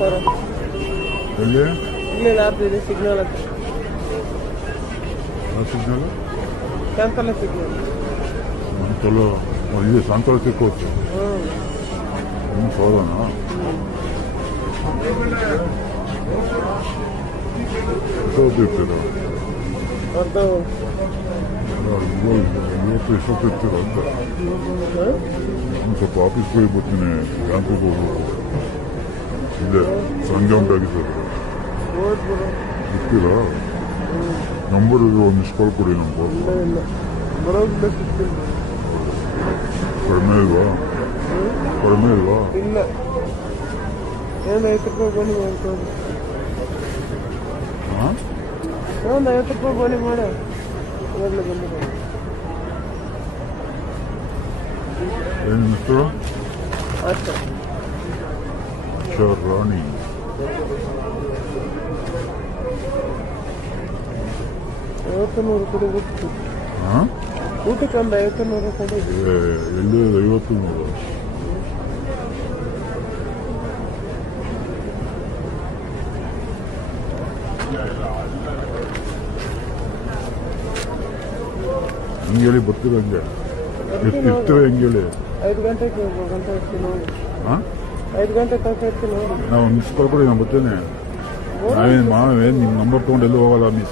sir ಎಲ್ಲಿ ಇಲ್ಲಿ ಲಾಭ ಇದೆ ಸಿಗ್ನಲ್ ಹತ್ರ ಸಿಗ್ನಲ್ ಕ್ಯಾಂಪಲ್ಲ ಸಿಗ್ನಲ್ ಚಲೋ ಇಲ್ಲಿ ಸಾಯಂಕಾಲ ಸಿಕ್ಕೋದು ಇನ್ನು ಸೋದನ ಎಷ್ಟೊತ್ತಿರ್ತೀರ ಅರ್ಧ ಇವತ್ತು ಎಷ್ಟೊತ್ತಿರ್ತೀರ ಅಂತ ಒಂದು ಸ್ವಲ್ಪ ಆಫೀಸ್ಗೆ ಹೋಗಿ ಬರ್ತೀನಿ ಬ್ಯಾಂಕಿಗೆ ಹೋಗ್ಬೇಕು ಇಲ್ಲೇ ಸಂಜೆ ಉಂಟಾಗಿದ್ದಾರೆ ಹೋಗ್ಬಿಡು ಇರ್ತೀರಾ ನಂಬರ್ ಒಂದು ಮಿಸ್ ಕಾಲ್ ಕೊಡಿ ನಮ್ಗೆ ಇಲ್ಲ ಇಲ್ಲ ಬರೋದಿಲ್ಲ ಸಿಗ್ತೀನಿ ಕಡಿಮೆ ಇಲ್ವಾ ಕಡಿಮೆ ಇಲ್ವಾ ಇಲ್ಲ ಏನು 50 ರೂಪಾಯಿ ಗೋಲಿ ಮಾಡ್ಕೊಂಡು ಹಾಂ ಒಂದು 50 ರೂಪಾಯಿ ಗೋಲಿ ಮಾಡ ಇವಾಗಲೇ ಬಂದಿದೆ ಏನು ಹೆಸರು ಅಷ್ಟೇ ರಾಣಿ ನೂರು ಕೊಡಿ ಊಟಕ್ಕೆ ಹಾಂ ಊಟಕ್ಕೆ ಒಂದು 50 ಕೊಡಿ ಎಲ್ಲಿ 50 ನೂರು ಹಂಗೆ ಹೇಳಿ ಬರ್ತೀರ ಹಂಗೆ ಇರ್ತೀರ ಹೆಂಗೆ ಹೇಳಿ 5 ಗಂಟೆಗೆ ಗಂಟೆ ಇರ್ತೀನಿ ನೋಡಿ ಹಾಂ 5 ಗಂಟೆ ತನಕ ಇರ್ತೀನಿ ನೋಡಿ ನಾವು ಮಿಸ್ ಕಾಲ್ ಕೊಡಿ ನಾನು ಬರ್ತೇನೆ ನಾವೇನು ನಿಮ್ಮ ನಂಬರ್ ತೊಗೊಂಡು ಎಲ್ಲೂ ಹೋಗಲ್ಲ ಮಿಸ್